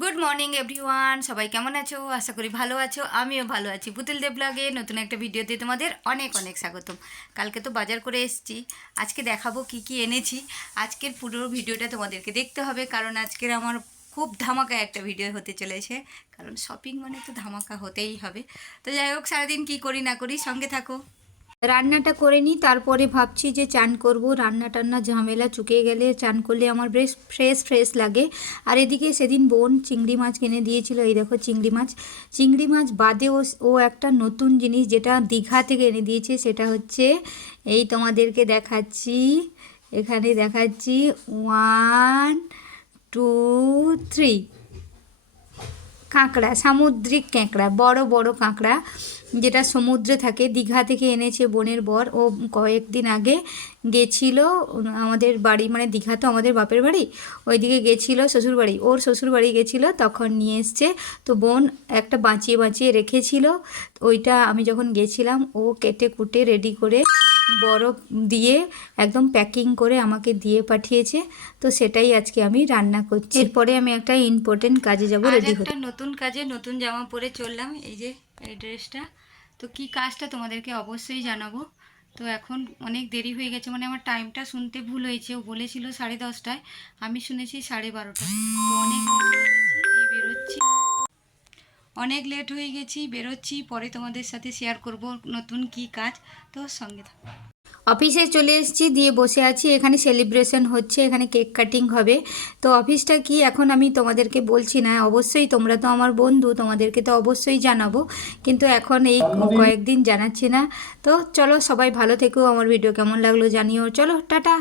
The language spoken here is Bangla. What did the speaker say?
গুড মর্নিং এভরিওয়ান সবাই কেমন আছো? আশা করি ভালো আছো। আমিও ভালো আছি। পুতুল দেব ব্লগে নতুন একটা ভিডিওতে তোমাদের অনেক অনেক স্বাগতম। কালকে তো বাজার করে এসেছি। আজকে দেখাবো কি কি এনেছি। আজকের পুরো ভিডিওটা তোমাদেরকে দেখতে হবে, কারণ আজকের আমার খুব ধামাকা একটা ভিডিও হতে চলেছে। কারণ শপিং মানে তো ধামাকা হতেই হবে। তো যাই হোক, সারাদিন কী করি না করি সঙ্গে থাকো। রান্নাটা করে নিই, তারপরে ভাবছি যে চান করব। রান্না টান্না ঝামেলা, চুকে গেলে চান করলে আমার বেশ ফ্রেশ ফ্রেশ লাগে। আর এদিকে সেদিন বোন চিংড়ি মাছ কিনে দিয়েছিল, এই দেখো চিংড়ি মাছ। চিংড়ি মাছ বাদে ও ও একটা নতুন জিনিস যেটা দীঘা থেকে এনে দিয়েছে, সেটা হচ্ছে, এই তোমাদেরকে দেখাচ্ছি, এখানে দেখাচ্ছি ওয়ান টু থ্রি কাঁকড়া, সামুদ্রিক কাঁকড়া, বড় বড় কাঁকড়া, যেটা সমুদ্রে থাকে। দীঘা থেকে এনেছে বোনের বর। ও কয়েকদিন আগে গেছিল আমাদের বাড়ি মানে দীঘা তো আমাদের বাপের বাড়ি, ওইদিকে গেছিল শ্বশুর বাড়ি। ওর শ্বশুর বাড়ি গেছিল, তখন নিয়ে এসছে। তো বোন একটা বাঁচিয়ে বাঁচিয়ে রেখেছিল। ওইটা আমি যখন গেছিলাম, ও কেটে কুটে রেডি করে বরফ দিয়ে একদম প্যাকিং করে আমাকে দিয়ে পাঠিয়েছে। তো সেটাই আজকে আমি রান্না করছি। এরপরে আমি একটা ইম্পর্টেন্ট কাজে যাব রেডি একটা নতুন কাজে নতুন জামা পরে চললাম এই যে এই ড্রেসটা তো কি কাজটা তোমাদেরকে অবশ্যই জানাব। তো এখন অনেক দেরি হয়ে গেছে মানে আমার টাইমটা শুনতে ভুল হয়েছে। ও বলেছিল সাড়ে দশটায় আমি শুনেছি সাড়ে বারোটায়। তো অনেক এই বেরোচ্ছি। অনেক লেট হয়ে গেছি বেরোচ্ছি পরে তোমাদের সাথে শেয়ার করব নতুন কি কাজ তো সঙ্গে থাকো। অফিসে চলে এসেছি দিয়ে বসে আছি এখানে সেলিব্রেশন হচ্ছে এখানে কেক কাটিং হবে। তো অফিসটা কি এখন আমি তোমাদেরকে বলছি না অবশ্যই তোমরা তো আমার বন্ধু তোমাদেরকে তো অবশ্যই জানাব কিন্তু এখন এই কয়েকদিন জানাচ্ছি না। তো চলো সবাই ভালো থেকো আমার ভিডিও কেমন লাগল জানিও। চলো টাটা!